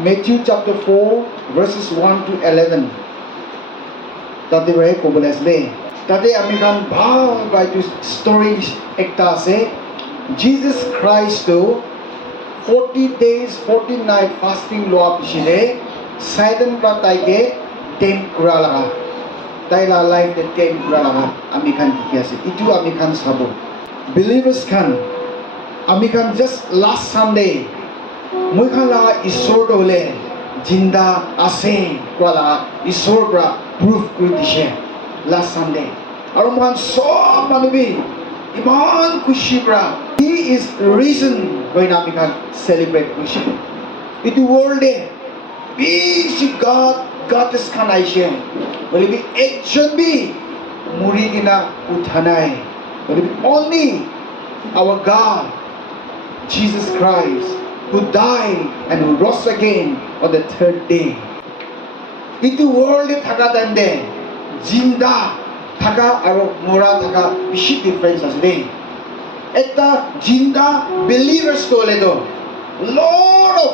Matthew chapter 4 verses 1 to 11 তাতে বহে ক'বলৈ আছিলে তাতে আমি গান ভাল বাইটো ষ্টৰী একটা আছে Jesus Christ 40 days 40 night fasting লোৱা পিছলে Satan পৰা তাইকে টেম্প কৰা লগা তাইলা লাইফে টেম্প কৰা লগা আমি খান কি আছে ইটো আমি খান চাব believers খান আমি খান just last Sunday মই খান লগা ঈশ্বৰ হ'লে জিন্দা আছে কোৱা ঈশ্বৰ পৰা proof কৰি দিছে last Sunday আৰু মান সব মানুহে ইমান খুশি পৰা he is the reason why we can celebrate worship it world busy God is kanaiche will be action be muri gina uthanai will be only our God Jesus Christ who died and who rose again on the third day itu world thaka dande jinda thaka aro mora thaka bishi difference ase ekta jinda believers toledo lot of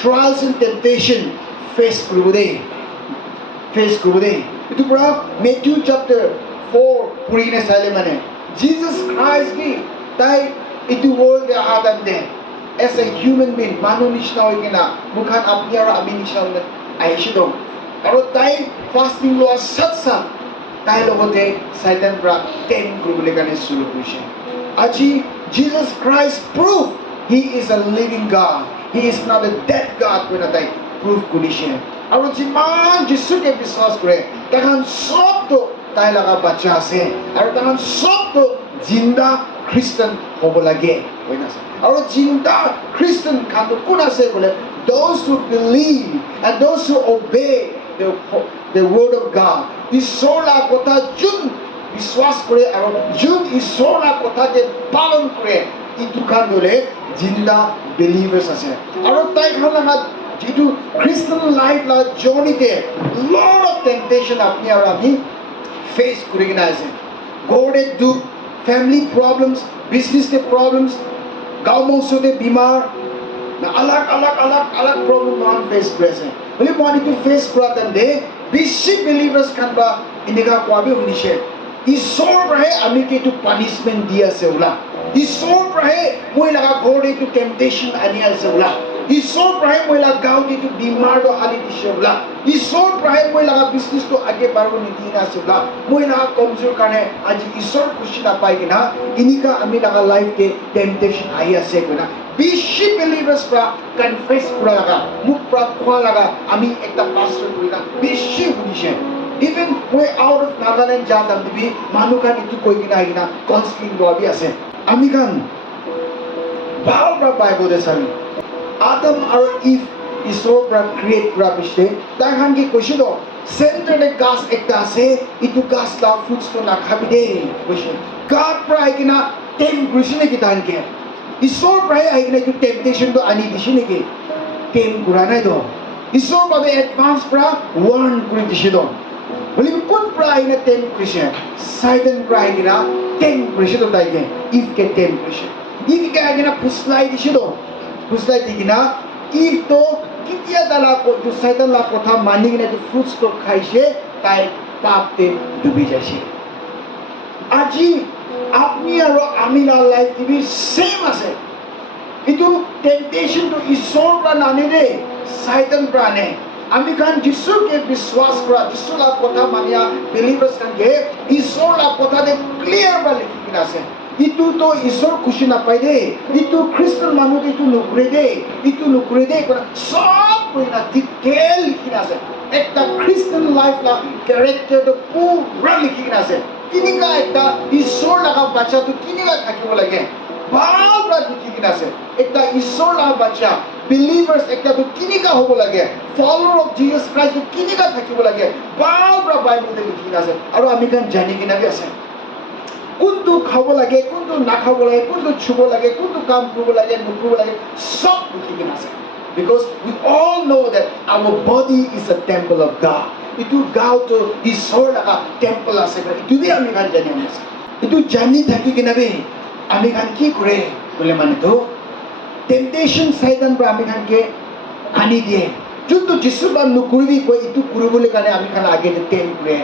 trials and temptation face kurude itu pura Matthew chapter 4 purine sale mane Jesus Christ be tai itu world de adam de as a human being manu nishna hoikena mukhan apni aro ami nishna aishido aro tai fasting lo satsa tai logote Satan pra ten kurubule kane suru korise aji Jesus Christ prove he is a living God he is not a dead God when I prove korise aro jiman Jesu ke biswas kore tahan sob to tai laga bacha ase aro tahan sob to jinda Christian hobo lage hoina ase aro jinda Christian khan to kun ase bole those who believe and those who obey the word of God isola kotha jun বিশ্বাস করে আর যোন ঈশ্বরের কথাকে পালন করে ইটো খান হলে জিন্দা বিলিভার্স আছে আর তাই খান যেটো খ্রিস্টান লাইফ লা জার্নিতে লট অফ টেম্পটেশন আপনি আর আমি ফেস করে কিনা আছে গড়ে দুঃখ ফ্যামিলি প্রবলেমস বিজনেস কে প্রবলেমস গাঁও মংসতে বিমার अलग प्रॉब्लम मान फेस करेছে বলি মানি টু फेस করাতেন দে বেশি বিলিভার্স খান বা ইনিকা কোয়াবে হনিছে ঈশ্বর রহে আমি কে টু পানিশমেন্ট দি আছে ওলা ঈশ্বর রহে মই লাগা গড়ে টু টেম্পটেশন আনি আছে ওলা ঈশ্বর রহে মই লাগা গাঁও দি টু বিমার দো আনি দিছে ওলা ঈশ্বর রহে মই লাগা বিজনেস তো আগে বাড়বো নীতি না আছে ওলা মই লাগা কমজোর কারণে আজ ঈশ্বর খুশি না পাই কিনা ইনিকা আমি লাগা লাইফ কে টেম্পটেশন আই আছে কিনা বেশি বিলিভার্স প্রা কনফেস করা লাগা মুখ প্রা খোয়া লাগা আমি একটা পাস্টর করি না বেশি হনিছে even way out of Nagaland jatam dibi manukan itu koi gina counseling lo abi ase ami kan Bible Bible de sami Adam aro Eve isor pra create kura bishte tai han ki koishido center de gas ekta ase itu gas la fruits to na khabi de koishin God pra gina temptation ki tan ke isor pra gina itu temptation to ani dishine ke tem kura nai do isor ba advance pra warn kuri dishido বলি কোন প্রায় না temptation সাইডেন প্রায় গিনা temptation তো তাইকে if K temptation if কে গিনা ফুসলাই দিছিল ফুসলাই দিগিনা if তো কিতিয়া দালা কো তো সাইডেন লা কথা মানি গিনা তো ফ্রুটস তো খাইছে তাই পাপতে ডুবে যাচ্ছে আজি আপনি আর আমি লা লাইফ দিবি সেম আছে কিন্তু টেম্পটেশন তো ঈশ্বর প্রা নানে রে সাইডেন প্রাণে আমি খান যিশু কে বিশ্বাস করা যিশু লা কথা মানিয়া বিলিভার্স খান কে ঈশ্বর লা কথা দে ক্লিয়ার বা লিখি কিনা আছে ইটু তো ঈশ্বর খুশি না পাই দে ইটু খ্রিস্টান মানুষ ইটু নুকরে দে কোনা সব কইনা ডিটেইল লিখি না আছে একটা খ্রিস্টান লাইফ লা ক্যারেক্টার তো পুরা লিখি কিনা আছে কিনিকা একটা ঈশ্বর লাগা বাচ্চা তো কিনিকা থাকিব লাগে বারবার লিখি কিনা আছে একটা ঈশ্বর লাগা বাচ্চা believers ekta to kinika hobo lage follower of Jesus Christ to kinika thakibo lage babra bible de likhi ase aro ami kan jani kina bi ase kuntu khabo lage kuntu na khabo lage kuntu chubo lage kuntu kam kubo lage nukrubo lage sob likhi kina ase because we all know that our body is a temple of God itu gao to ishor laga temple ase itu bi ami kan jani ase itu jani thaki kina bi ami kan ki kore bole mane to temptation Satan pra ami kan ke আনি দিয়ে যোনটো যিশু বা নকৰিবি কৈ ইটো কৰিবলৈ কাৰণে আমি খান আগে টেন কৰে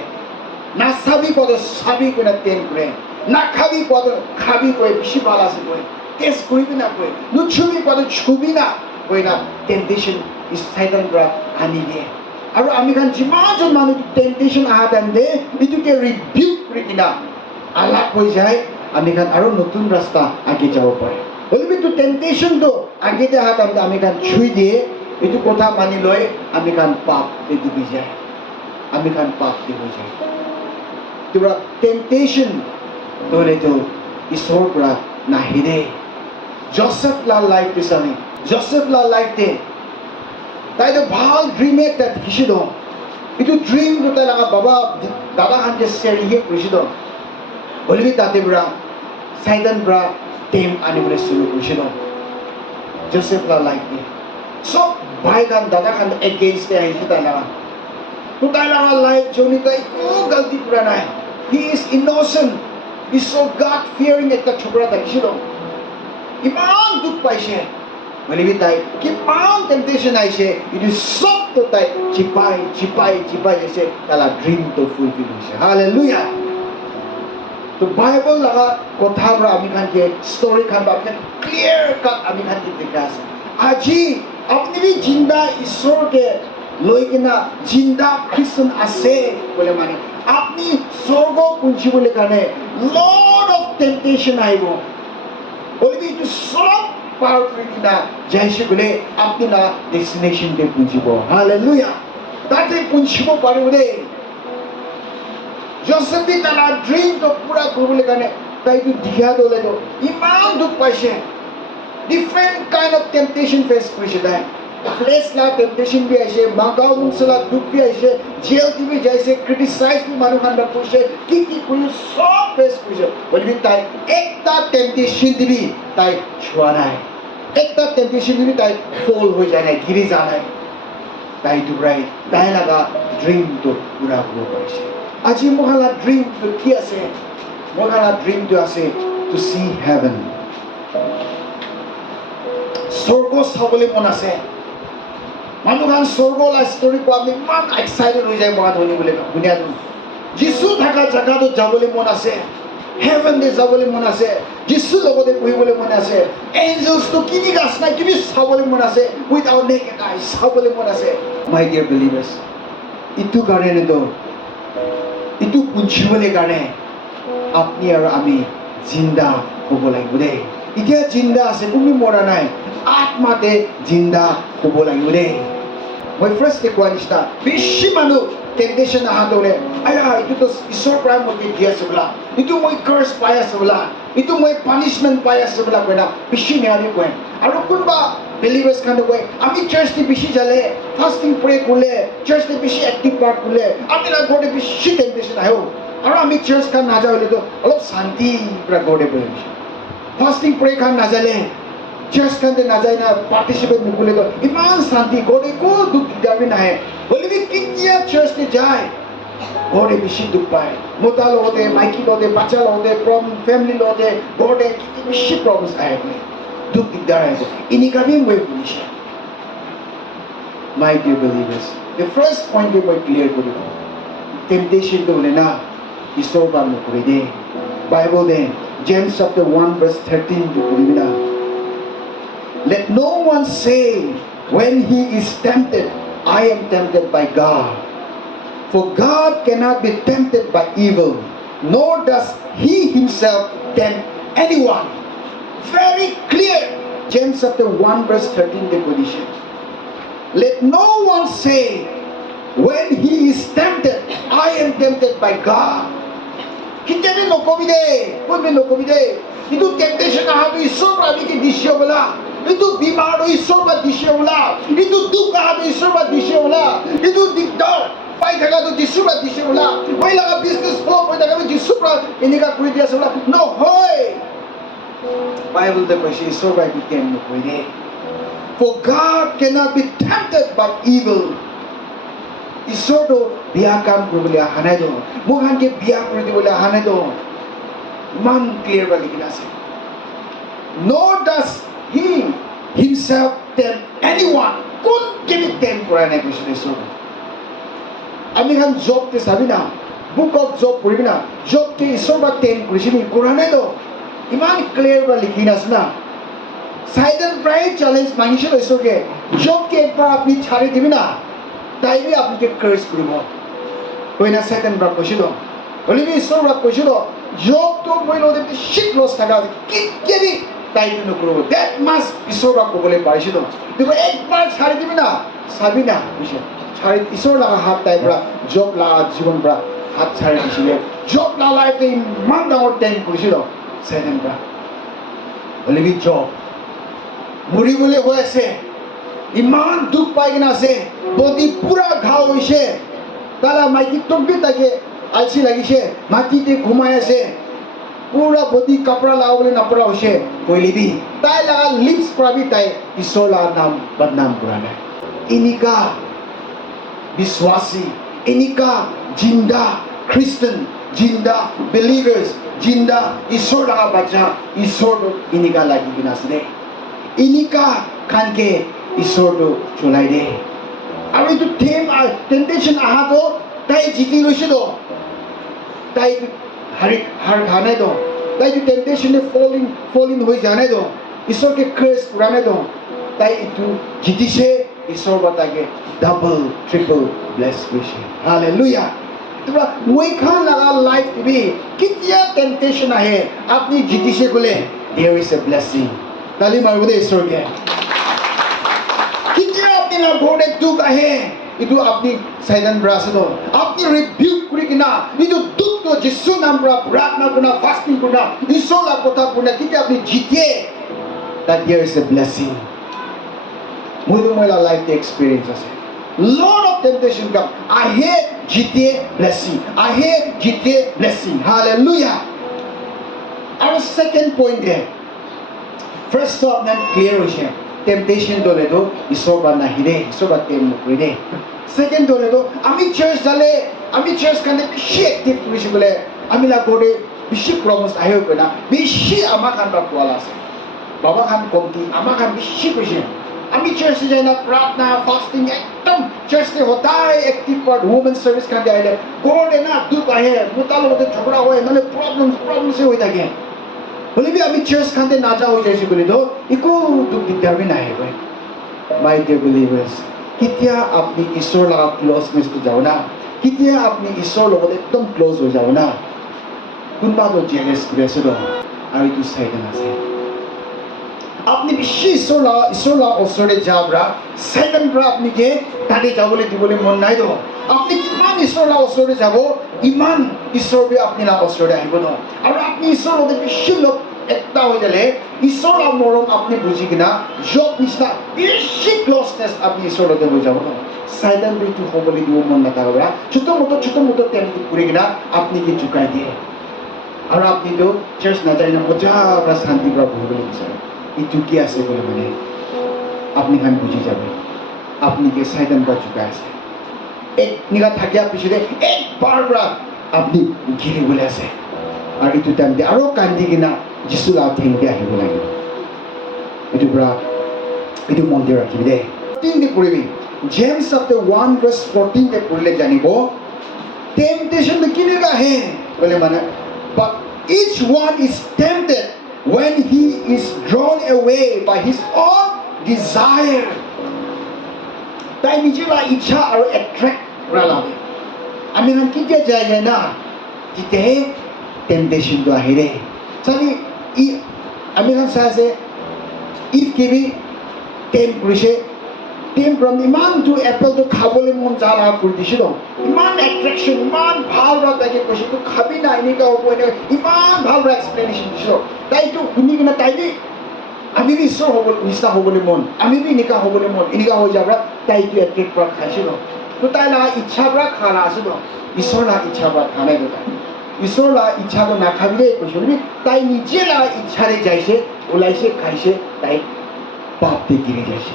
নাচাবি কত চাবি কৈ টেন কৰে নাখাবি কত খাবি কৈ বেছি ভাল আছে কৈ টেষ্ট কৰিবি না কৈ নুচুবি কত চুবি না কৈ না টেম্পটেশ্যন চাইতানৰ পৰা আনি দিয়ে আৰু আমি খান যিমানজন মানুহ টেম্পটেশ্যন অহা টাইমতে ইটোকে ৰিবিউক কৰি কিনা আলাপ হৈ যায় আমি খান আৰু নতুন ৰাস্তা আগে যাব পাৰে বলিবি তো টেম্পটেশ্যনটো আগে অহা টাইমতে আমি খান ছুই দিয়ে এইটো কথা মানি লৈ আমি খান পাপ ডুবি যায় আমি খান পাপ দি হৈ যায় তোৰা টেম্পটেশ্যন তোলেতো ঈশ্বৰৰ পৰা নাহিৰে জোসেফ লাল লাইফ পিছানি জোসেফ লাল লাইফ দে তাইতো ভাল ড্ৰিম এটা দেখিছিল এইটো ড্ৰিমটো তাই লগা বাবা দাদা খানকে চেৰিহে কৰিছিল বলিবি তাতে পৰা চাইতান পৰা টেম আনিবলৈ চুৰু কৰিছিল জোসেফ লাল লাইফ দে সব ভাই খান দাদা খান এগেইনষ্টে আহিছে তাই লগা তো তাই লগা লাইফ জনি তাই একো গলতি কৰা নাই he is innocent he saw' God fearing একটা ছোকৰা দেখিছিল ইমান দুখ পাইছে বলিবি তাই কিমান টেম্পটেশ্যন আহিছে এইটো চবটো তাই চিপাই চিপাই চিপাই আহিছে তালা ড্ৰিমটো ফুলফিল হৈছে হালেলুয়া তো বাইবেল লগা কথাৰ পৰা আমি খান ষ্টৰী খান বা ক্লিয়াৰ কাট আমি খান দেখা আছে আজি আপুনি বি জিন্দা ঈশ্বৰকে লৈ কিনা জিন্দা খ্ৰীষ্টান আছে বোলে মানে আপুনি স্বৰ্গ পুঞ্জিবলৈ কাৰণে লৰ্ড অফ টেম্পটেশ্যন আহিব বলিবি এইটো চব পাৰ কৰি কিনা যাইছে বোলে আপুনি না ডেষ্টিনেশ্যনতে পুঞ্জিব হালেলুয়া তাতে পুঞ্জিব পাৰিব দেই জোসেফে তাৰ ড্ৰিমটো পুৰা কৰিবলৈ কাৰণে তাইটো দিহা দলেতো ইমান দুখ পাইছে different kind of temptation face কৰিছে তাই ফ্লেছ লা টেম্পটেশ্যন বি আহিছে মাগাও মুচলা দুখ বি আহিছে জেল টিভি যাইছে ক্ৰিটিচাইজ বি মানুহ খান কৰিছে কি কৰি চব ফেচ কৰিছে বলিবি তাই একটা টেম্পটেশ্যন দিবি তাই চোৱা নাই একটা টেম্পটেশ্যন দিবি তাই ফল হৈ যায় নাই গিৰি যা নাই তাই দুৰাই তাই লগা ড্ৰিমটো পুৰা হ'ব পাৰিছে আজি মহালা ড্ৰিমটো কি আছে মহালা ড্ৰিমটো আছে টু সি হেভেন স্বৰ্গ চাবলৈ মন আছে মানুহ খান স্বৰ্গ লাভ ষ্টৰী কোৱা ইমান এক্সাইটেড হৈ যায় মহা শুনিবলৈ শুনিয়া যিশু থকা জেগাটোত যাবলৈ মন আছে হেভেনলৈ যাবলৈ মন আছে যিশু লগতে পঢ়িবলৈ মন আছে এঞ্জেলছটো কিনি গাছ নাই কিনি চাবলৈ মন আছে উইথাউট নেকেড আইজ চাবলৈ মন আছে মাই ডিয়াৰ বিলিভাৰ্ছ ইটো কাৰণেতো ইটো পুঞ্জিবলৈ কাৰণে আপুনি আৰু আমি জিন্দা হ'ব লাগিব দেই এতিয়া জিন্দা আছে তুমি মৰা নাই আত্মাতে জিন্দা হ'ব লাগিব দেই মই ফাৰ্ষ্টে কোৱা নিচিনা বেছি মানুহ টেম্পটেশ্যন আহাটো হ'লে আয়া এইটোতো ঈশ্বৰৰ পৰা মই দি আছে বোলা এইটো মই কাৰ্ছ পাই আছো বোলা এইটো মই পানিছমেণ্ট পাই আছো বোলা কয় না বেছি নেহাৰি কয় আৰু কোনোবা বিলিভাৰ্ছ খানে কয় আমি চাৰ্চতে বেছি যালে ফাষ্টিং প্ৰে কৰিলে চাৰ্চতে বেছি এক্টিভ পাৰ্ট কৰিলে আমি ঘৰতে বেছি টেম্পটেশ্যন আহে আৰু আমি চাৰ্চ খান নাযাওঁ হ'লেতো অলপ শান্তি পৰা ঘৰতে বহি ফাষ্টিং প্ৰে খান নাযালে চাৰ্চ খানতে নাযায় না পাৰ্টিচিপেট নকৰিলেতো ইমান শান্তি ঘৰতে একো দুখ দিগদাৰি নাহে বলিবি কেতিয়া চাৰ্চতে যায় ঘৰতে বেছি দুখ পায় মতা লগতে মাইকী লগতে বাচ্চা লগতে ফেমিলি লগতে ঘৰতে বেছি প্ৰব্লেম আহে বোলে দুখ দিগদাৰ আহিছে এনেকুৱাকৈ মই শুনিছে মাই ডিয়াৰ বিলিভাৰ্ছ দ্য ফাৰ্ষ্ট পইণ্টটো মই ক্লিয়াৰ কৰিব টেম্পটেশ্যনটো হ'লে না ঈশ্বৰৰ পৰা নকৰি দে বাইবেল দে জেমছ চেপ্টাৰ 1 verse 13 টো পঢ়িবি না Let no one say when he is tempted, I am tempted by God. For God cannot be tempted by evil, nor does he himself tempt anyone. Very clear. James chapter 1 verse 13 the position. Let no one say when he is tempted, I am tempted by God. Kita ni nokobi de, pun ni nokobi de. Itu temptation ahadu isor prabi ki disyo bola. Itu bimar do isor ba disyo bola. Itu duka ahadu isor ba disyo bola. Itu digdar. Pai thaga do disyo ba disyo bola. Pai laga business flow pai thaga do disyo pra ini ka kuri dia bola. No hoy. Bible the question isor ba ki kem nokoi de. For God cannot be tempted by evil. ঈশ্বৰটো বিয়া কাম কৰিবলৈ অহা নাই তো মোক আনকি বিয়া কৰি দিবলৈ অহা নাই তো ইমান ক্লিয়াৰ বা লিখি আছে nor does he himself tempt anyone কোন টেম্প কৰাই নাই কৈছিলে ঈশ্বৰ আমি খান জবতে চাবি না বুক অফ জব পঢ়িবি না জবতে ঈশ্বৰ বা টেম্প কৰিছিল কৰা নাইতো ইমান ক্লিয়াৰ বা লিখি আছে না সাইডন প্রায় চ্যালেঞ্জ মাংসিল ঈশ্বরকে জবকে একবার আপনি ছাড়ে দিবি না তাইলে আপনাকে কার্স করব ওই না সাইডন ব্রা কইছিল বলিবি ঈশ্বর ব্রা কইছিল জব তো বইলো দেখতে শিট লস থাকা কি কেবি তাই জন্য করব দ্যাট মাস্ট ঈশ্বর ব্রা বলে পাইছিল দেখো একবার ছাড়ে দিবি না সাবি না বুঝে ছাড়ে ঈশ্বর লাগা হাত তাই ব্রা জব লাগা জীবন ব্রা হাত ছাড়ে দিছিল জব না লাইফে ইমান ডাঙৰ টেন কৰিছিল সাইডন ব্ৰা বলিবি জব মৰিবলৈ হৈ আছে ইমান দুখ পাই কিনে আছে বডি পুৰা ঘাও হৈছে তাৰ মাইকী টম্পি তাকে আলচি লাগিছে মাটিতে ঘুমাই আছে পুৰা বডি কাপড়া লাগাবলৈ নপৰা হৈছে কৈলিবি তাই লগা লিপছ পৰাবি তাই ঈশ্বৰ লগা নাম বদনাম কৰা নাই এনেকা বিশ্বাসী এনেকা জিন্দা খ্ৰীষ্টান জিন্দা বিলিভাৰ্ছ জিন্দা ঈশ্বৰ লগা বাচ্চা ঈশ্বৰটো এনেকা লাগি কিনে আছে দেই ইনিকা খানকে ঈশ্বৰটো চলাই দে আৰু এইটো টেম্পটেশ্যন আহাতো তাই জিতি লৈছিল তাই হাৰ খা নাই তো তাইটো টেম্পটেশ্যনে ফল ইন হৈ যোৱা নাই তো ঈশ্বৰকে ক্ৰেছ কৰা নাই তো তাই এইটো জিতিছে ঈশ্বৰ বা তাকে ডাবল ট্ৰিপল ব্লেছ কৰিছে হালেলুয়া তোমরা ওইখান লাগা লাইফ দিবি কেতিয়া টেম্পটেশ্যন আহে আপনি জিতিছে বলে there is a blessing তালি মারব দে ঈশ্বরকে কেতিয়া আপনি না ঘরে দুঃখ আহে itu আপনি সাইদান ব্রাসদ আপনি রিবিউক করি কিনা itu দুঃখ তো যিশু নাম পৰা প্রার্থনা করনা ফাস্টিং করনা ঈশ্বরের কথা করনা কেতিয়া আপনি জিতে that there is a blessing মইলা লাইফ এক্সপেরিয়েন্স আছে lot of temptation come I hate jite blessing I hate jite blessing hallelujah our second point there first of all clear hoise temptation dole to ishor ba nahi de ishor ba tem nokri de second dole to ami church jale ami church kane bishi active korishi bole ami la gode bishi promise ayo kona bishi ama kan ba kwala ase baba kan komti ama kan bishi koise আমি চার্চে যাই না প্রার্থনা fasting একদম চার্চে হতাই active part women service কাঁদে আইলে গড়ে না দুঃখ আহে মোতার মধ্যে ঝগড়া হয় মানে প্রবলেমসে হয়ে থাকে বলে আমি চার্চ কাঁদে না যা হয়ে যাইছি বলে তো একো দুঃখ দিগদারবি না হয় মাই ডিয়ার বিলিভার্স কেতিয়া আপনি ঈশ্বর লাগা ক্লোজনেসটো যাও না কেতিয়া আপনি ঈশ্বর লগত একদম ক্লোজ হয়ে যাও না কোনবা তো জেলেস করে আছে আর এইটো সাইডন আছে আপনি বেশি ঈশ্বরলা ওচরে যাবরা সাইডন পৰা আপনি কে তাতে যাবলৈ দিবলৈ মন নাই তো আপনি কিমান ঈশ্বরলা ওচরে যাব ইমান ঈশ্বরবে আপনি না ওচরে আহিব ন আৰু আপনি ঈশ্বৰ লগত বেশি লোক একটা হৈ গেলে ঈশ্বৰলা মৰম আপনি বুজি কিনা জব নিচিনা বেশি ক্লোজনেস আপনি ঈশ্বর লগত হৈ যাব ন সাইডন বিটো হ'বলৈ দিব মন নাথাকৰা ছোট মোটো টেম্পট কৰি কিনা আপনি কি চুকাই দিয়ে আৰু আপনি তো চাৰ্চ না যাই না মজা পৰা শান্তি পৰা বহিবলৈ বিচাৰে itu কি আছে বলে মানে আপনি খান বুঝি যাবে আপনি কে সাইডন বা চুকা আছে এক নিগা থাকিয়া পিছতে একবার পৰা আপনি ঘিৰে বলে আছে আৰ itu টাইম দে আৰু কান্দি কিনা যিশু লাভ থেংকে আহিব লাগিব itu মন্দিৰ ৰাখিবি দে 14 দি পঢ়িবি জেমছ chapter 1 verse 14 তে পঢ়িলে জানিব টেম্পটেশ্যন কিনেগা আহে বলে মানে but each one is tempted when he is drawn away by his own desire তাই নিজেলা ইচ্ছা আৰু অ্যাট্ৰাক্ট কৰা লাগে আমি নাম কেতিয়া যায় না তেতিয়াহে টেম্পটেশ্যনটো আহে দে চাবি আমি নাম চাই আছে ইফ কিবি টেম্প কৰিছে টেম্প ৰম ইমানটো এপলটো খাবলৈ মন যায় আৰু কৰি দিছিল ইমান এট্ৰেকশ্যন ইমান ভাল তাকে কৈছে তো খাবি না এনেকুৱা হ'ব এনেকুৱা ইমান ভাল এক্সপ্লেনেশ্যন দিছিল তাইটো শুনি কিনে তাইবি আমি বি ঈশ্বৰ হ'ব নিচিনা হ'বলৈ মন আমি বি এনেকুৱা হ'বলৈ মন এনেকুৱা হৈ যাব তাইটো এট্ৰেক্ট পৰা খাইছিল তো তাই লগা ইচ্ছা পৰা খানা আছিল ঈশ্বৰ লগা ইচ্ছা পৰা খা নাই তাই ঈশ্বৰ লগা ইচ্ছাটো নাখাবি দেই কৈছিল তাই নিজে লগা ইচ্ছাৰে যাইছে ওলাইছে খাইছে তাই পাপতে গিৰি যাইছে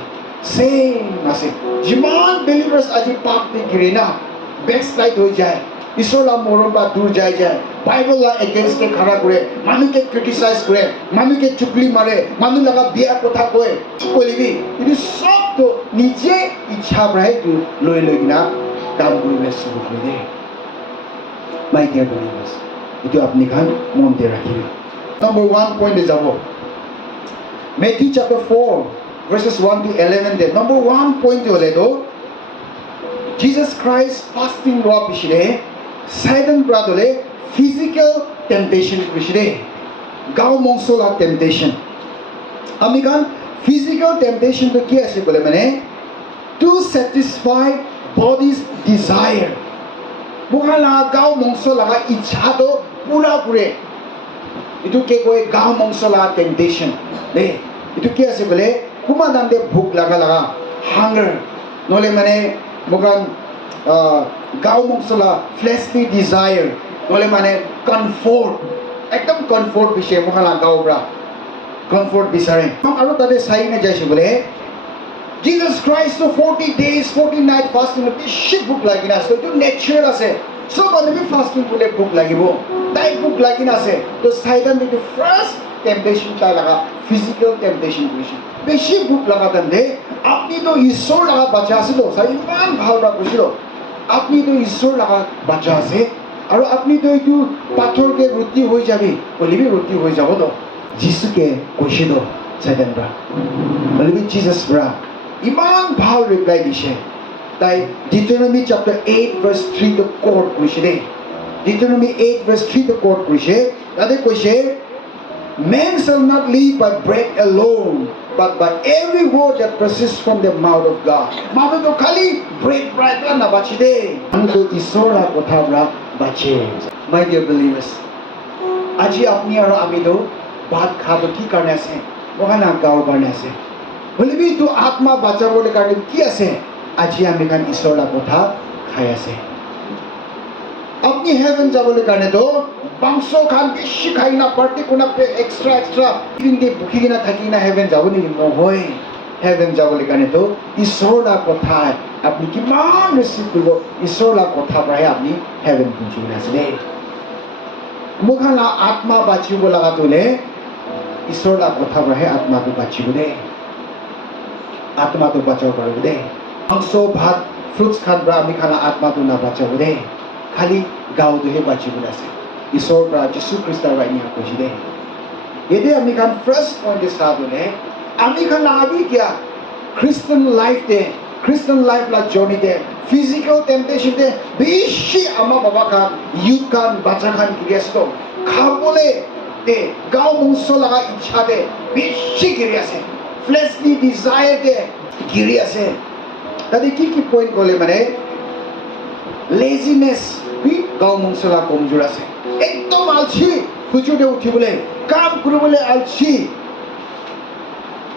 সেম আছে যিমান বিলিভাৰ্ছ আজি পাপ দি গিৰে না বেকস্লাইড হৈ যায় ঈশ্বৰৰ মৰম বা দূৰ যায় বাইবেল লা এগেইনষ্টে খাৰা কৰে মানুহকে ক্ৰিটিসাইজ কৰে মানুহকে চুগলি মাৰে মানুহ লগা বিয়া কথা কয় কলিবি ইটো সব তো নিজে ইচ্ছা পৰাই লৈ লৈ কিনা কাম কৰিবলৈ শুৰু কৰি দে মাই ডিয়াৰ বলিভাৰ্ছ ইটো আপুনি খান মন দি ৰাখিব নম্বৰ 1 পইণ্ট যাব Matthew chapter 4 verses 1 to 11 there. Number 1 point hole to Jesus Christ fasting loa pishire Satan bradole physical temptation pishire gao mongsola temptation amikan physical temptation to ki ase bole mane to satisfy body's desire mukhala gao mongsola ga ichha to pura pure itu ke koi gao mongsola temptation de itu ki ase bole kumadam de bhuk laga hunger nole mane mugan gao mongsola fleshly desire nole mane comfort ekdom comfort bishe mukhala gao bra comfort bisare aru tade sai na jaise bole Jesus Christ so 40 days 40 night fasting bishi bhuk lagina ase to natural ase so kone bi fasting kule bhuk lagibo dai bhuk lagina ase to Satan the first temptation cha laga physical temptation bishi বেশি ভুক লাগা দে আপনি তো ঈশ্বর লাগা বাচ্চা আছে তো সাই ইমান ভাওনা কইছিল আপনি তো ঈশ্বর লাগা বাচ্চা আছে আর আপনি তো একটু পাথরকে রুটি হয়ে যাবে বলিবি রুটি হয়ে যাব তো যিশুকে কইছিল সাইদান ব্রা বলিবি জিসাস ব্রা ইমান ভাও রিপ্লাই দিছে তাই Deuteronomy chapter 8 verse 3 to coat কইছে দে Deuteronomy 8 verse 3 to কোট কইছে তাতে কইছে Man shall not live by bread alone, but by every word that proceeds from the mouth of God. Manu to khali bread na bachi de. Manu to isora kotha bra bache. My dear believers, aji apni aru ami to bhat khabo ki karne ase? Mohana gao karne ase. Bolibi to atma bachabole karne ki ase? Aji ami kan isora kotha khai ase. Apni heaven jabole karne to bangso khan bishi khai na party kuna pe extra din de bukhi na thaki na heaven jabo ni no hoy heaven jabole karne to isora kotha apni ki man receive koribo isora kotha prahe apni heaven punchi na ase mukhala atma bachibo laga tole isora kotha prahe atma ko bachibo de atma to bachao karibo de bangso bhat fruits khan bra ami khala atma to na bachao de khali gao do he bachibo ase Isor pra Jesu Christa right now ko jide yede ami kan first point is ha dole ami kan abi kya Christian life la journey de physical temptation de bishi ama baba ka youth kan bacha kan kirias to khabole de gao mongso laga ichha de bishi kiriase fleshly desire de kiriase tadi ki point kole mane laziness bi gao mongso la komjor ase একদম আলছি খুচুটে উঠিবলে কাম কৰিবলৈ আলছি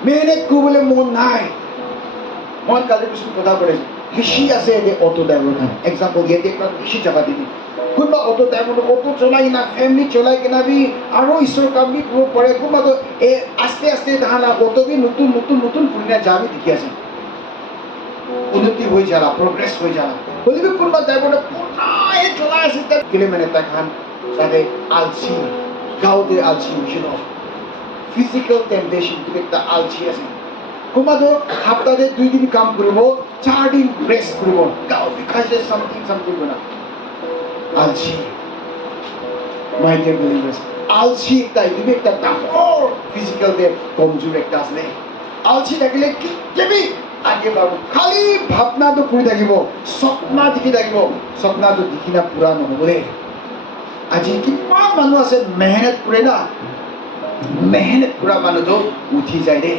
মেহনত কৰিবলৈ মন নাই মন কালি কিছু কথা কৰে বেশি আছে যে অটো ড্রাইভার খান এক্সাম্পল ইয়াতে একটা বেশি জায়গা দিবি কোনবা অটো ড্রাইভার অটো চলাই না ফ্যামিলি চলাই কিনা বি আরো ঈশ্বর কাম বি করব পড়ে কোনবা তো এ আস্তে আস্তে ধানা অটো বি নতুন পুরিনা যাবি দেখি আছে উন্নতি হয়ে যারা প্রোগ্রেস হয়ে যারা বলিবি কোনবা ড্রাইভার পুনায় চলাই আছে তার কিলে মানে তা খান তাতে আলছি গাওতে আলছি ছিল ফিজিক্যাল টেম্পটেশন তো একটা আলছি আছে কোনবা তো সপ্তাহে 2 দিন কাম করব 4 দিন রেস্ট করব গাও বিখাইছে সামথিং না আলছি মাই ডিয়ার বিলিভার্স আলছি তাই তুমি একটা ডাবল ফিজিক্যাল তে কমজোর একটা আছে আলছি থাকলে কি যাবি আগে বাবু খালি ভাবনা তো করে থাকিব স্বপ্না দেখি থাকিব স্বপ্না তো দেখি না পুরা নহবলে আজি কিমান মানুহ আছে মেহনত কৰে না মেহনত কৰা মানুহ তো উঠি যায় দে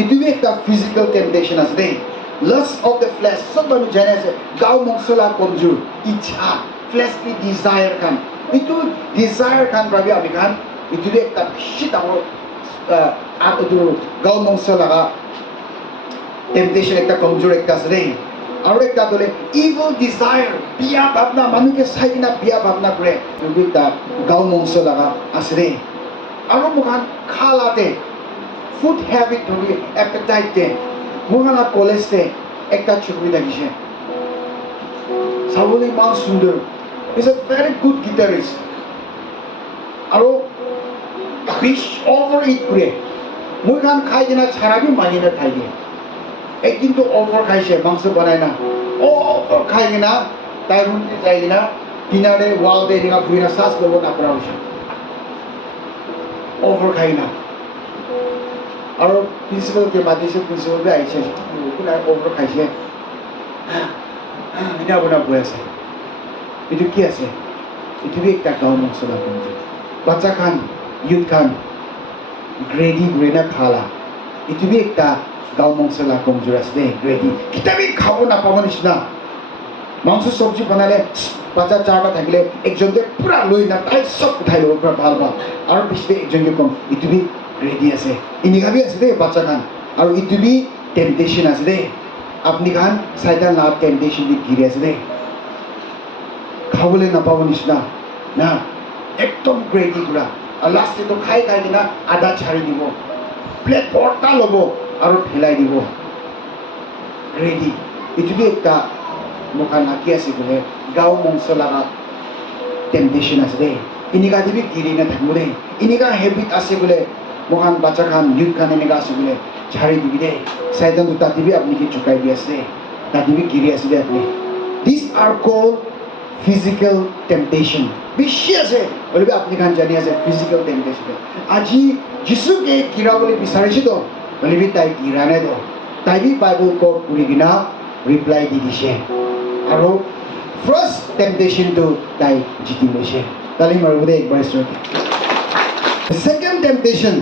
ইটো একটা ফিজিক্যাল টেম্পটেশন আছে দে lust of the flesh সব মানুহ জানে আছে গাও মছলা কমজোৰ ইচ্ছা fleshly desire kan itu desire kan prabi abi kan itu একটা বেশি ডাঙৰ আটো গাও মছলা টেম্পটেশন একটা কমজোৰ একটা আছে দে আৰু একটা দলে evil desire বিয়া ভাবনা মানুহে চাই কিনা বিয়া ভাবনা কৰে দুটা গাও মংস লাগা আছে ৰে আৰু মুখান খালাতে ফুড হ্যাবিট ধৰি এপেটাইটে মুখানা কলেজতে একটা ছবি দেখিছে চাবলৈ ইমান সুন্দৰ is a very good guitarist আৰু বিশ অভাৰ ইট কৰে মই খান খাই কিনা ছাড়াবি মাহিনা খাই দিয়ে একদিনটো অভাৰ খাইছে মাংস বনাই না অভাৰ খাই কিনা তাই ৰুমতে যাই কিনা কিনাৰে ৱালতে এনেকুৱা ঘূৰি না শ্বাস ল'ব নাপৰা হৈছে অভাৰ খাই না আৰু প্ৰিন্সিপালকে মাতিছে প্ৰিন্সিপালকে আহিছে কোনে অভাৰ খাইছে এটা আপোনাৰ বৈ আছে এইটো কি আছে এইটো একটা গাঁও মছলা কমজোৰ বাচ্চা খান ইউথ খান গ্ৰেডি গ্ৰেনা খালা এইটো একটা গাঁও মছলা কমজোৰ আছে দেই গ্ৰেডি কিতাবি খাব নাপাব নিচিনা মাংস চব্জি বনালে বাচ্চা চাৰটা থাকিলে একজনকে পুৰা লৈ না তাই চব উঠাই ল'ব পুৰা ভাল ভাল আৰু পিছতে একজনকে কম এইটো গ্ৰেডি আছে এনেকুৱা আছে দেই বাচ্চা খান আৰু এইটো টেম্পটেশ্যন আছে দেই আপনি খান চাইডাৰ নাম টেম্পটেশ্যন ঘিৰি আছে দেই খাবলৈ নাপাব নিচিনা না একদম গ্ৰেডি পুৰা আৰু লাষ্টটো খাই খাই কিনা আধা ছাড়ি দিব প্লেট বৰ্তা ল'ব আৰু ফেলাই দিব গ্ৰেডি এইটো একটা মুখা নাকি আছে বোলে গাঁও মংস লগা টেম্পটেশ্যন আছে দেই এনেকুৱা দিবি ঘিৰি নাথাকিব দেই এনেকুৱা হেবিট আছে বোলে মহান বাচ্চা খান ইউথ খান এনেকুৱা আছে বোলে ছাড়ি দিবি দেই চাইডান দুটা দিবি আপুনি কি চুকাই দি আছে তাত দিবি ঘিৰি আছে দেই আপুনি দিছ আৰ কল্ড ফিজিকেল টেম্পটেশ্যন বেছি আছে বলিবি আপুনি খান জানি আছে ফিজিকেল টেম্পটেশ্যন আজি যিচুকে ঘিৰাবলৈ বিচাৰিছেতো বলিবি তাই ঘিৰা নাই তো তাই বি বাইবল কোট কৰি কিনা ৰিপ্লাই দি দিছে আৰু ফাৰ্ষ্ট টেম্পটেশ্যনটো তাই জিতি লৈছে তালি মাৰিব দেই একবাৰ শ্ৰোতা সেকেন্ড টেম্পটেশ্যন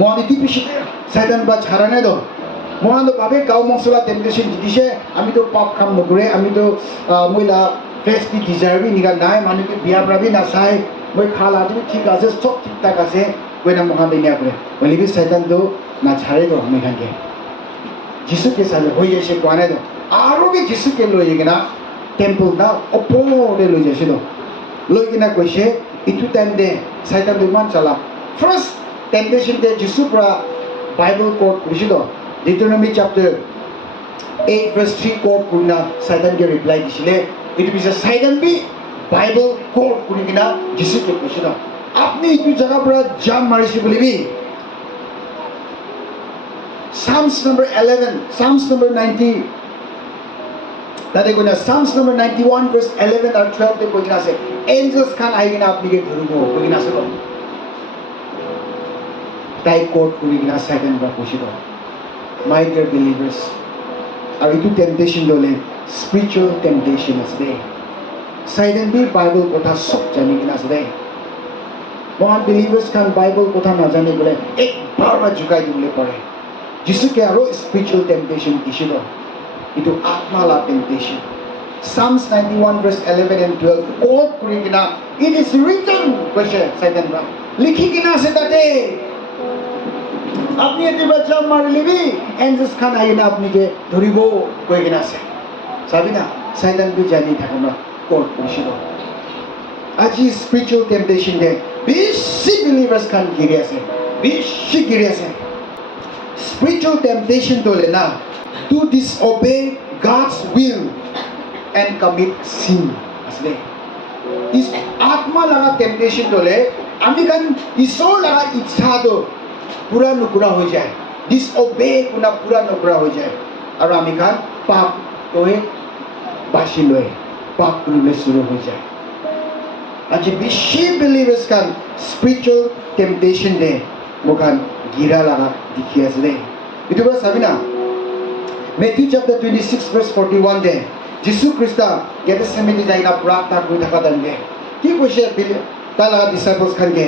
মহান ইতি পিছতে চাইতান বা ছাড়া নাই তো মহান ভাবে গাঁও মছলা টেম্পটেশ্যন জিতিছে আমিতো পাপ কাম নকৰে আমিতো মহিলা ফ্ৰেছ বি ডিজাৰ্ভ নিগা নাই মানুহটো বিয়া পৰা বি নাচায় মই খালাটো ঠিক আছে চব ঠিক ঠাক আছে কইনা মহান দিনীয়া কৰে বলিবি চাইতানটো নাছাড়ে তো আমি খানকে যিচুকে চালে হৈ যাইছে কোৱা নাই তো আৰু বি যিচুকে লৈ কিনা টেম্পল না ওপৰতে লৈ যাইছে তো লৈ কিনা কৈছে ইটো টাইম দে চাইতানটো ইমান চালা ফাৰ্ষ্ট টেম্পটেশ্যন দে যিচুৰ পৰা বাইবল কোট কৰিছিল ডিউটনমি চেপ্টাৰ 8 verse 3 কোট কৰি না চাইতানকে ৰিপ্লাই দিছিলে এইটো পিছে চাইতান বি বাইবল কোট কৰি কিনা যিচুকে কৈছিল আপুনি এইটো জেগাৰ পৰা জাম মাৰিছে বুলিবি Psalms number 11 Psalms number 90 তাতে কইনা Psalms number 91 verse 11 আৰু 12 তে কইনা আছে angels খান আহি কিনা আপনিকে ধৰিব কইনা আছে তাই কোট কৰি কিনা চাইতান পৰা কৈছিল my dear believers আৰু এইটো টেম্পটেশ্যন দলে স্পিৰিচুৱেল টেম্পটেশ্যন আছে দেই চাইতান বি বাইবল কথা চব জানি কিনা আছে দেই মহান বিলিভাৰ্ছ খান বাইবল কথা নাজানি বোলে একবাৰ জুকাই দিবলৈ পাৰে যিচুকে আৰু স্পিৰিচুৱেল টেম্পটেশ্যন দিছিল এইটো আত্মালা temptation Psalms 91 verse 11 and 12 coat কৰি কিনা it is written কৈছে চাইতান পৰা লিখি কিনা আছে তাতে আপনি এটি বাচ্চা মারিলিবি এঞ্জেলস খান আইনা আপনাকে ধরিব কই কিনা আছে চাবি না সাইতান বি জানি থাকে না কোট করেছিল আজি স্পিরিচুয়াল টেম্পটেশন দে বেশি বিলিভার্স খান ঘিরে আছে স্পিরিচুয়াল টেম্পটেশন তোলে না to disobey God's will and commit sin আসলে ইস আত্মা লাগা টেম্পটেশন তোলে আমি কান ঈশ্বর লাগা ইচ্ছা তো পুরা নুকুৰা হৈ যায় ডিসওবে কোনা পুৰা নুকুৰা হৈ যায় আৰু আমি খান পাপ তই বাছি লৈ পাপ কৰিবলৈ শুৰু হৈ যায় আজি বেশি বিলিভাৰ্স খান স্পিৰিচুয়াল টেম্পটেশন দে মুখান গিৰা লাগা দেখি আছে দে এইটো বাৰু চাবি না Matthew chapter 26 verse 41 দে যিশু খ্ৰীষ্ট গেথছেমানি জায়গা প্ৰাৰ্থনা কৰি থকা দে কি কৈছে তাৰ লাগা ডিসাইপলছ খানকে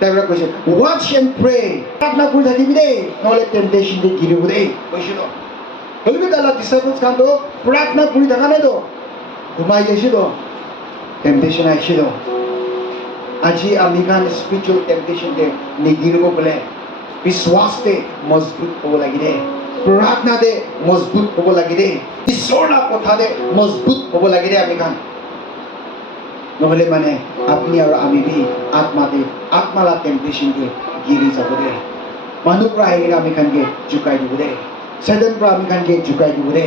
তাইরা কৈছে ওয়াচ এন্ড প্রে প্রার্থনা করে থাকিবি রে নহলে টেম্পটেশন দি গিরিব রে কইছিল বলবি তালা ডিসাইপলস কান তো প্রার্থনা করে থাকা নাই তো ঘুমাই যাইছিল টেম্পটেশন আইছিল আজি আমি কান স্পিরিচুয়াল টেম্পটেশন দে নিগিরিব বলে বিশ্বাসতে মজবুত হব লাগি রে প্রার্থনা দে মজবুত হব লাগি রে ঈশ্বরের কথা দে মজবুত হব লাগি রে আমি কান নহলে মানে আপনি আৰু আমি বি আত্মালা টেম্পটেশ্যন কে গিৰি যাব দে মানুহ পৰা আহি আমি খানকে জুকাই দিব দে চাইতান পৰা আমি খানকে জুকাই দিব দে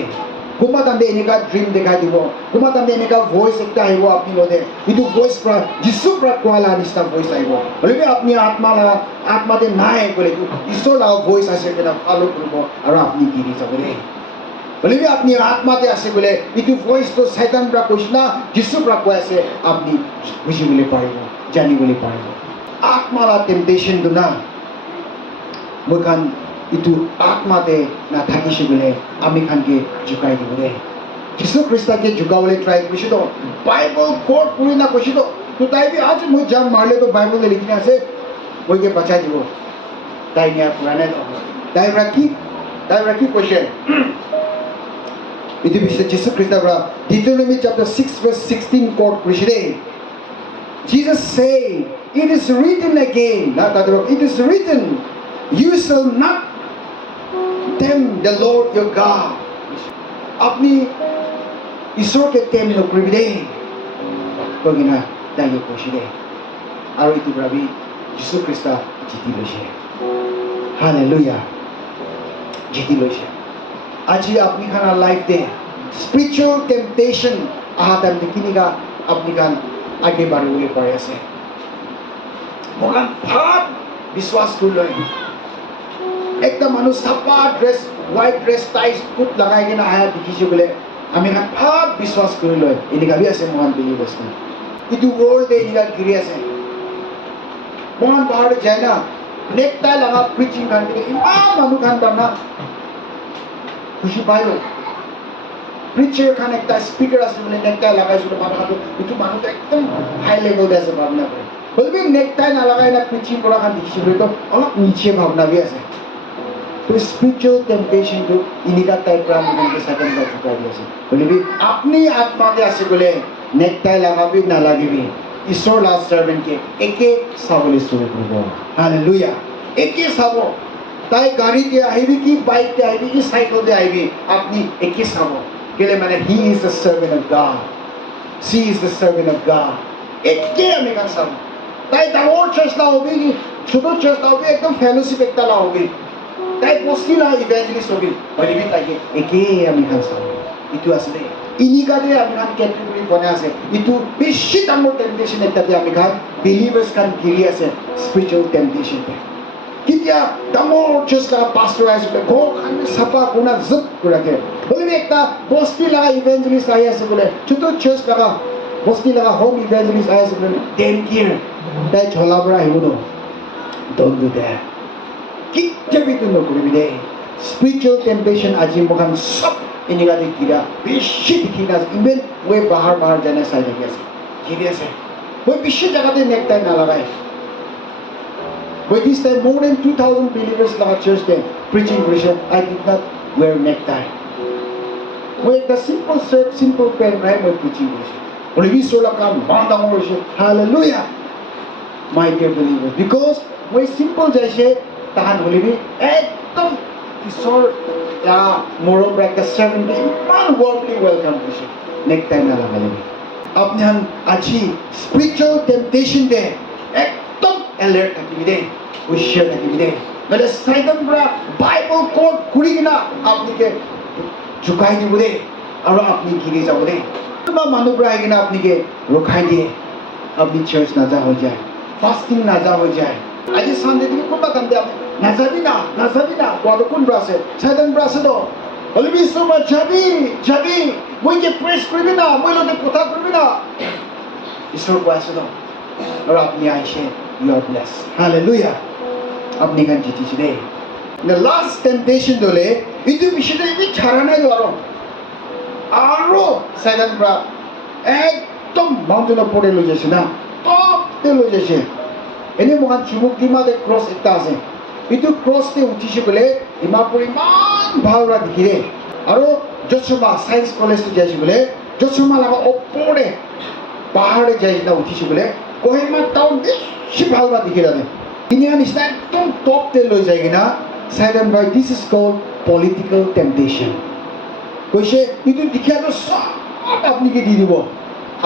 কোনোবা টাইমে এনেকুৱা ড্ৰিম দেখাই দিব কোনোবা টাইমে এনেকুৱা ভইচ একটা আহিব আপুনি লদে এইটো ভইচ পৰা যীশুৰ পৰা কোৱা লগা নিচিনা ভইচ আহিব হ'লেও আপুনি আত্মাতে নাই বোলে ঈশ্বৰ লগা ভইচ আছে কেইটা ফলো কৰিব আৰু আপুনি গিৰি যাব দেই হ'লেও আপুনি আত্মাতে আছে বোলে এইটো ভইচটো শয়তান পৰা কৈছে না যীশুৰ পৰা কৈ আছে আপুনি বুজিবলৈ পাৰিব জানিবলৈ পাৰিব আত্মাৰ টেম্পটেশ্যনটো না মই খান itu atmate na থাকিছে বলে আমি খানকে ঝুকাই দিব দে যিশু খ্ৰীষ্টকে ঝুকাবলৈ ট্ৰাই কৰিছে তো বাইবেল কোট পঢ়ি না কৈছে তো তাই বি আজ মই জাম মারলে তো বাইবেলে লিখি আছে ওইকে বাঁচাই দিব তাই নিয়া পুরানে তাই রাখি কৈছে itu bisa যিশু খ্ৰীষ্ট পৰা Deuteronomy chapter 6 verse 16 কোট কৰিছে দে Jesus say it is written again it is written you shall not tempt the Lord your God apni ishor ke tem no kribide kogina dai koshide aru itu brabi Jesu Krista jiti loise hallelujah jiti loise aji apni khana life de spiritual temptation ahatan dikiniga apni kan age baribole pare ase mogan bhat বিশ্বাস করলই একটা মানুষ সাপা dress white dress টাইস কুট লাগাই কিনা আয়া দেখিছে বলে আমি ভাব বিশ্বাস কৰি লয় এনেকা বি আছে মহান বিলিভাৰ্ছ ইটো ৱৰ্ল্ড এনেকা ঘিৰি আছে মহান পাহাড় যায় না নেকটাই লগা প্ৰিচিং খান ইমান মানুহ খান না খুশি পাই প্ৰিচাৰ খান একটা স্পিকাৰ আছে বলে নেকটাই লগাইছিল মানুহ ইটো মানুহটো একদম হাই লেভেল আছে ভাবনা কৰে বলবি নেকটাই না লাগাই না প্রিচিং করা খান দেখিছিল তো অলপ নিচে ভাবনা বি আছে তো স্পিরিচুয়াল টেম্পটেশন তো ইনিকা টাইপ রা মনকে সাইকেল বা ঝুকাই দিয়েছে বলবি আপনি আত্মাতে আছে বলে নেকটাই লাগাবি না লাগিবি ঈশ্বর লাস্ট সার্ভেন্ট কে একে সাবলে শুরু করব হালেলুয়া একে সাব তাই গাড়ি দিয়ে আইবি কি বাইক দিয়ে আইবি কি সাইকেল দিয়ে আইবি আপনি একে সাব কেলে মানে he is the servant of God she is the servant of God একে আমি কান সাব তাই ডাঙৰ চাৰ্চ না হবি ছোট চাৰ্চ না হবি একদম ফেলোশিপ একটা না হবি তাই পস্তি না ইভাঞ্জেলিস্ট হবি হলিবি তাকে একে আমি খান চাব ইটো আছে ইনিকাতে আমি খান কেটেগৰি বনাই আছে ইটো বেছি ডাঙৰ টেম্পটেশ্যন এটাতে আমি খান বিলিভাৰ্ছ খান ঘিৰি আছে স্পিৰিচুৱেল টেম্পটেশ্যন কেতিয়া ডাঙৰ চাৰ্চ লগা পাষ্টৰ আহিছে ঘৰ খান চাফা কোনা জপ কৰি ৰাখে হলিবি একটা বস্তি লগা ইভাঞ্জেলিষ্ট আহি আছে বোলে ছোট চাৰ্চ লগা বস্তি লগা হোম ইভাঞ্জেলিষ্ট আহি আছে বোলে টেন কিয়াৰ তাই ঝলা পৰা আহিব ন don't do that কিচ্ছাবিতো নকৰিবি দে স্পিৰিচুৱেল টেম্পটেশ্যন আজি মহান সব এনেকুৱা দেখিৰা বেছি দেখি না ইভেন মই বাহাৰ জানে চাই থাকি আছে ঘিৰি আছে মই বেছি জেগাতে নেকটাই নালাগাই By this time, more than 2,000 believers in our church then preaching Christian, I did not wear necktie. With the simple shirt, simple pen, right? My preaching Christian. Only we saw like a bandang worship. Hallelujah, my dear believers. Because my simple jaise tahan holibi, ekdom isor ya moral practice 71 warmly welcome Christian. Necktie na lagalimi. Apne han aji spiritual temptation de ekdom alert থাকিবি দে হুঁশিয়ার থাকিবি দে মানে শয়তান পুরা Bible coat খুলি কিনা আপনাকে ঝুকাই দিব দে আর আপনি ঘিরে যাব দে বা মানুষ পুরা কিনা আপনাকে রখাই দিয়ে আপনি চার্চ না যা হয়ে যায় ফাস্টিং না যা হয়ে যায় আজ সানডে দিকে কোন বাগান দে আপনি না যাবি না কোয়াটো কোন ব্রাসে শয়তান ব্রাসে তো বলবি সব যাবি মইকে প্রেস করবি না মই লোকে কথা করবি না ঈশ্বর ব্রাসে তো আর আপনি আইসে you are blessed. Hallelujah. আপনি গান জিতেছি রে the last temptation দলে ইদু বিষয়টা এই ছাড়া নাই আরো শয়তান ব্রা একদম মাউন্টেন পড়ে লই যাচ্ছে না টপতে লই যাচ্ছে এনে মহান চুমুক দিমাতে ক্রস একটা আছে ইদু ক্রসতে উঠিছে বলে দিমা পরিমাণ ভাওরা দেখিরে আৰু জসমা সায়েন্স কলেজতে যাইছে বলে জসমা লাগা ওপরে পাহাড়ে যাই না উঠিছে বলে কোহিমা টাউন বেশি ভালবা দেখি রানে ইনিয়া নিচিনা একদম টপতে লৈ যায় কিনা সাইডন by this is called political temptation কৈছে ইটো দেখিয়াতো সব আপনাকে দি দিব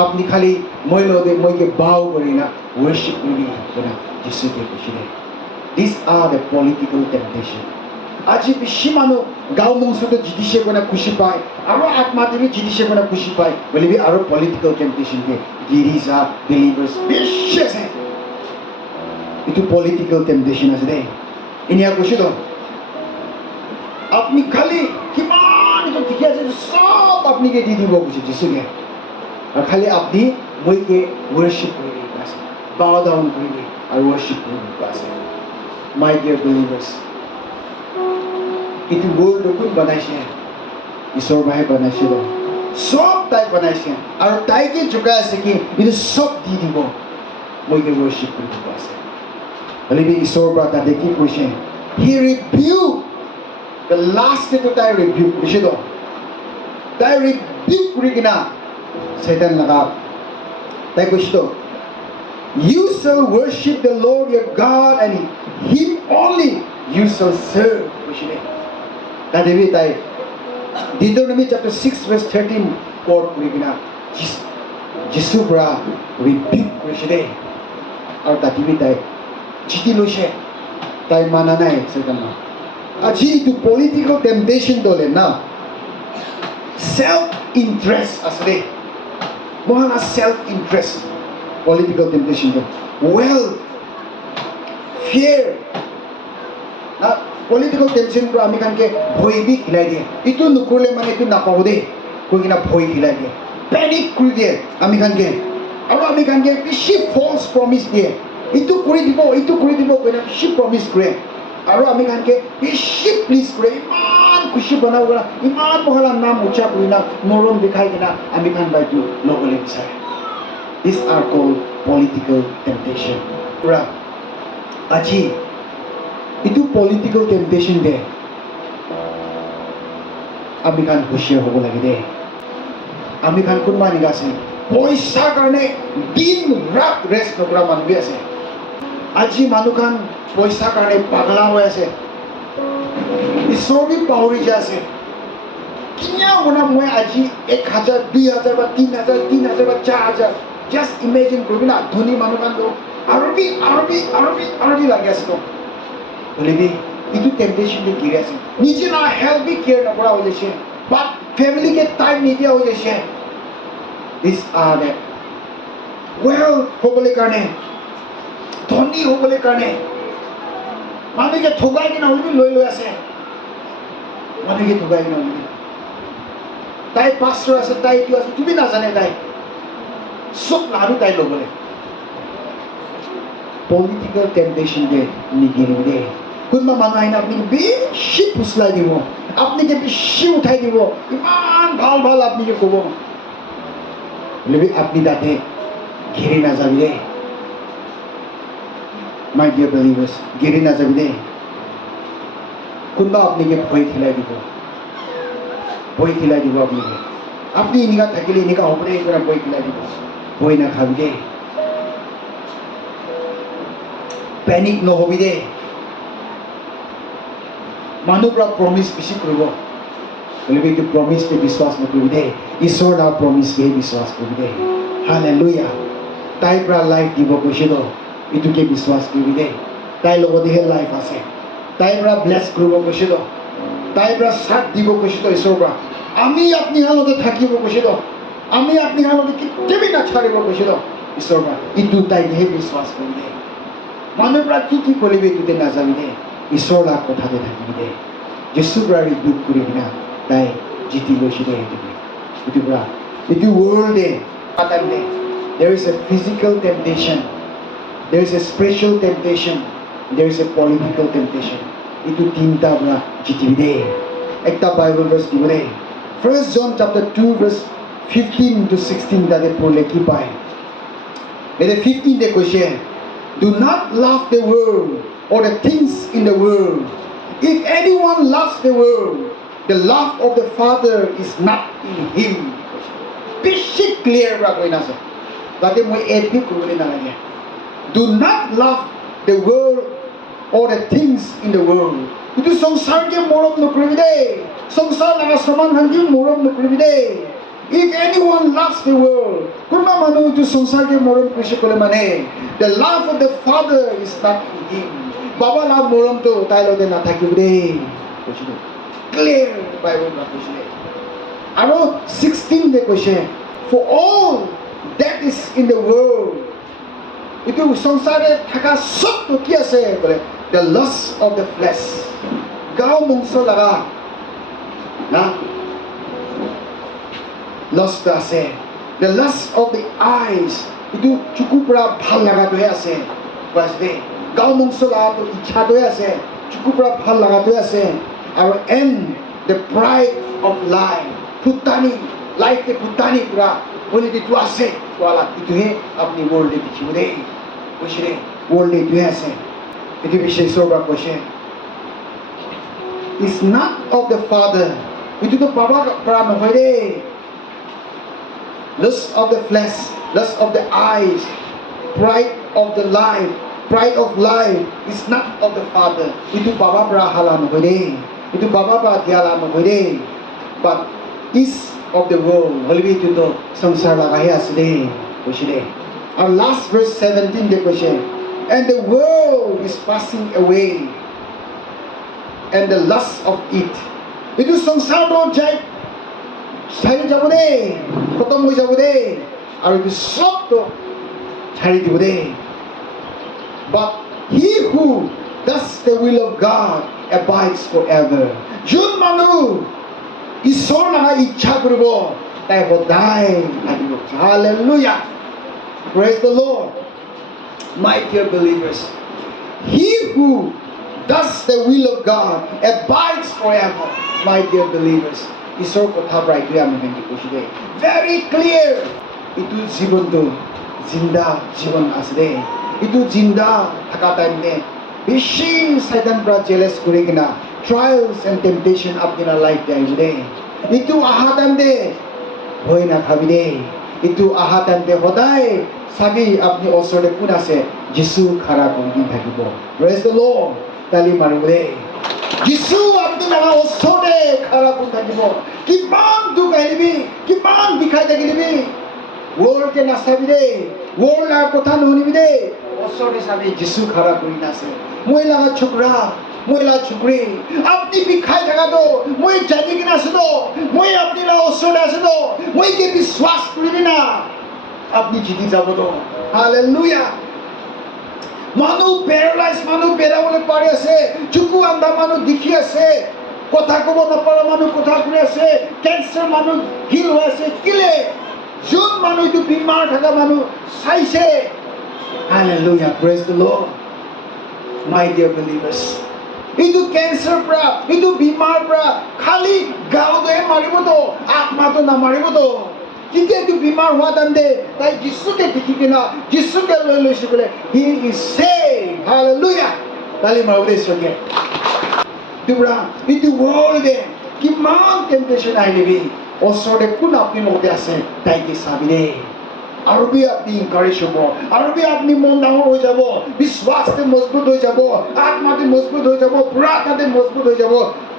আপনি খালি মইকে বাও করি না ওয়ার্শিপ করি না যিশুকে কৈছে this are the political temptation আজি বেছি মানুহ গাঁও মঞ্চটো জিতিছে কোনে খুশি পায় আৰু আত্মাতে জিতিছে কোনে খুশি পায় বলিবি আৰু পলিটিক্যাল টেম্পটেশন কে গিৰিজা বিলিভাৰ্স বেছি আছে itu political temptation আছে দেই ইনিয়া কৈছো তো আপনি খালি কিমান এটা ঠিক আছে সব আপনি কে দি দিব বুঝি যিশুকে আর খালি আপনি মইকে ওয়ার্শিপ করিবে আছে bow down করিবে আর ওয়ার্শিপ করিবে আছে my dear believers itu world কোন বানাইছে ঈশ্বর ভাই বানাইছে তো সব তাই বানাইছে আর তাইকে জোগাই আছে কি এটা সব দি দিব মইকে ওয়ার্শিপ করিবে আছে বলিবি ঈশ্বর ব্রাতা দেখি কৈছে he rebuked the last to die rebuke বুঝি তো die rebuke করি কিনা শয়তান লাগা তাই কৈছে তো you shall worship the Lord your God and him only you shall serve বুঝি নে তা দেবি তাই Deuteronomy chapter 6 verse 13 quote করি কিনা যিশু ব্রা rebuke কৈছে দে আর তা দেবি তাই জিতি লৈছে তাই মানা নাই শয়তান আজি itu political temptation dole na self interest asle mohana self interest political temptation do wealth fear na political temptation pro ami kan ke bhoi bi khilai die itu nukurle mane itu na pau de koi kina bhoi khilai die panic kuri die ami kan ke aru ami kan ke bishi false promise die itu kuri dibo koi na bishi promise kore আৰু আমি কানকে বেছি please কৰে ইমান খুশি বনাব কৰা ইমান মহলা নাম উচ্চা কৰি না মৰম দেখাই কিনা আমি কান বাইটো ল'বলৈ বিচাৰে these are called political temptation পুৰা আজি এইটো political temptation দে আমি কান খুশি হ'ব লাগে দে আমি কান কোনবা নিগা আছে পইচা কাৰণে দিন ৰাত ৰেষ্ট নকৰা মানুহ আছে আজি মানুহ কান পইচা কাৰণে পাগলা হৈ আছে ঈশ্বৰ বি পাহৰি যায় আছে কিনা বনা মই আজি 1000 2000 বা 3000 বা 4000 জাষ্ট ইমেজিন কৰিবি না ধনী মানুহ কান আৰবি লাগি আছে তো বলিবি ইটো টেম্পটেশ্যন গিৰি আছে নিজে না হেল্প বি কেয়াৰ নকৰা হৈ গৈছে বাট ফেমিলিকে টাইম নিদিয়া হৈ গৈছে দিছ আৰ দ্য ৱেল হ'বলৈ কাৰণে ধনী হ'বলৈ কাৰণে মানুহে ঠগাই কিনা হ'লে লৈ আছে মানুহে ঠগাই কিনা হ'লে তাই পাঁচশ আছে তাই কি আছে তুমি নাজানে তাই চব লাভি তাই ল'বলৈ পলিটিকেল টেম্পটেশ্যন দে নিগিৰিব দে কোনোবা মানুহ আহিলে আপুনি বেছি ফুচলাই দিব আপুনিকে বেছি উঠাই দিব ইমান ভাল ভাল আপুনিকে ক'ব বোলে আপুনি তাতে ঘেৰি নাযাবি দে my dear believers গেৰি নাযাবি দে কোনোবা আপুনিকে ভয় খেলাই দিব আপুনিকে আপনি এনেকা থাকিলে এনেকা হ'ব দে এইবিলাক ভয় খেলাই দিব ভয় নাখাবি দে পেনিক নহবি দে মানুহ পৰা প্ৰমিছ বেছি কৰিব বোলে এইটো প্ৰমিছকে বিশ্বাস নকৰিবি দে ঈশ্বৰৰ না প্ৰমিছকে বিশ্বাস কৰিবি দে হালেলুয়া তাইৰ পৰা লাইফ দিব কৈছে তো ইটোকে বিশ্বাস কৰিবি দে তাইৰ লগতেহে লাইফ আছে তাইৰ পৰা ব্লেছ কৰিব কৈছে তো তাইৰ পৰা সাথ দিব কৈছে তো ঈশ্বৰৰ পৰা আমি আপনি হালতে থাকিব কৈছে তো আমি আপনি হালতে কেতিয়াবা নাছাৰিব কৈছে তো ঈশ্বৰৰ পৰা ইটো তাইহে বিশ্বাস কৰিবি দে মানুহৰ পৰা কি কৰিবি ইটোতে নাজাবি দে ঈশ্বৰৰ লাভ কথাতে থাকিবি দে যীশুৰ পৰা ৰিবিউক কৰিবি না তাই জিতি গৈছে দে ইটোৰ পৰা ইটো ৱৰ্ল্ড দে পাতান দে there is a physical temptation there is a spiritual temptation there is a political temptation itu tinta bra jitibi de ekta bible verse dibo de 1 John chapter 2 verse 15 to 16 date pole ki pai the 15 de question do not love the world or the things in the world if anyone loves the world the love of the father is not in him basic clear bra koina sa date moi edit kurule na lage do not love the world or the things in the world itu সংসারকে মরম নকৰিবি দে সংসাৰ লাগা সমান হাঁহি মৰম নকৰিবি দে if anyone loves the world কোনবা মানুহ itu সংসাৰকে মৰম কৰিছে কলে মানে the love of the father is not in him বাবা লাভ মরম তো তাই লগে নাথাকিব দে কৈছিলে ক্লিয়াৰ বাইবেল কৈছিলে আৰু 16 দে কৈছে for all that is in the world itu সংসারে থাকা সব কি আছে বলে the lust of the flesh গাও মংস লাগা না lust আছে the lust of the eyes itu cukup pra bhal laga to আছে বাসবে গাও মংস লাগা তো ইচ্ছা তো আছে cukup pra bhal laga to আছে আৰু and the pride of life putani life ke putani pura bole itu আছে wala itu he apni world de bichule বুঝলে worldly to আছে এটি বিশেষ সরবা question is not of the father itu তো বাবা প্রাণ হয় রে lust of the flesh lust of the eyes pride of the life pride of life is not of the father itu baba pra halan হয় রে itu baba pra dialan হয় রে but is of the world হলিবি itu তো সংসার লাগাই আছে রে বুঝলে Our last verse 17 the question and the world is passing away and the lust of it itu সংসার তো যাই ছাড়ি যাব দে খতম হই যাব দে আর itu সব তো ছাড়ি দিব দে but he who does the will of God abides forever যোন মানুহ ঈশ্বৰ নামা ইচ্ছা কৰিব তাই সদায় থাকিব hallelujah Praise the Lord, my dear believers. He who does the will of God abides forever, my dear believers. Isor kotha brai tu ami kan dikhushide. Very clear. Itu jiban tu jinda jiban asre. Itu jinda thaka time ne bishin Satan pra jealous kurigina trials and temptation apna life de aide. Itu ahadan de hoy na khabide. Itu ahadan de hodai sabi apni osore kun ase jisu khara kori thakibo praise the lord tali maribode jisu apni naga osore khara kori thakibo kiman duk ailibi kiman dikhai thakilibi world ke nasabi de world la kotha nonibi de osore sabi jisu khara kori nase moi laga chokra moi chukri apni bikhai thaka do moi jani kina ase do moi apni la osore ase do moi ke biswas koribi na আপনি জিতি যাব তো hallelujah মানুহ paralyse মানুহ বেৰাবলৈ পাৰি আছে চকু আন্ধা মানুহ দেখি আছে কথা ক'ব নপৰা মানুহ কথা কৈ আছে কেন্সাৰ মানুহ হিল হৈ আছে কিলে যোন মানুহ এইটো বিমাৰ থকা মানুহ চাইছে hallelujah praise the lord my dear believers এইটো কেন্সাৰ পৰা এইটো বিমাৰ পৰা খালি গাঁৱতে মাৰিব তো আত্মাটো নামাৰিব তো Kita itu bimar hua dande, tai Yesus ke dikikina, Yesus ke lolo sebele, he is saved, hallelujah. Tali maule soge. Dubra, itu world de, kiman temptation ai lebi, osore kuna apni mote ase, tai ke sabide. আৰু B আপনি encourage হ'ব আৰু B আপনি মন ডাঙৰ হৈ যাব বিশ্বাসতে মজবুত হৈ যাব আত্মাতে মজবুত হৈ যাব পুৰাতে মজবুত হৈ যাব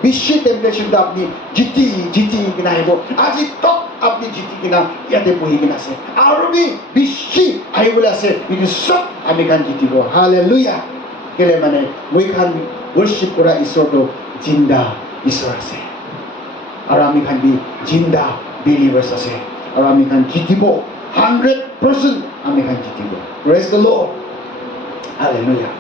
বিশ্ব টেম্পটেশনটা আপনি জিতি কিনা আহিব আজি তক আপনি জিতি কিনা ইয়াতে বহি কিনা আছে আৰু বি বিশ্ব আহিবলৈ আছে কিন্তু সব আমি কান জিতিব হালেলুয়া কেলে মানে মই খান worship কৰা ঈশ্বৰটো জিন্দা ঈশ্বৰ আছে আৰু আমি খান বি জিন্দা believers আছে আৰু আমি খান জিতিব 100% আমি খান জিতিব praise the Lord hallelujah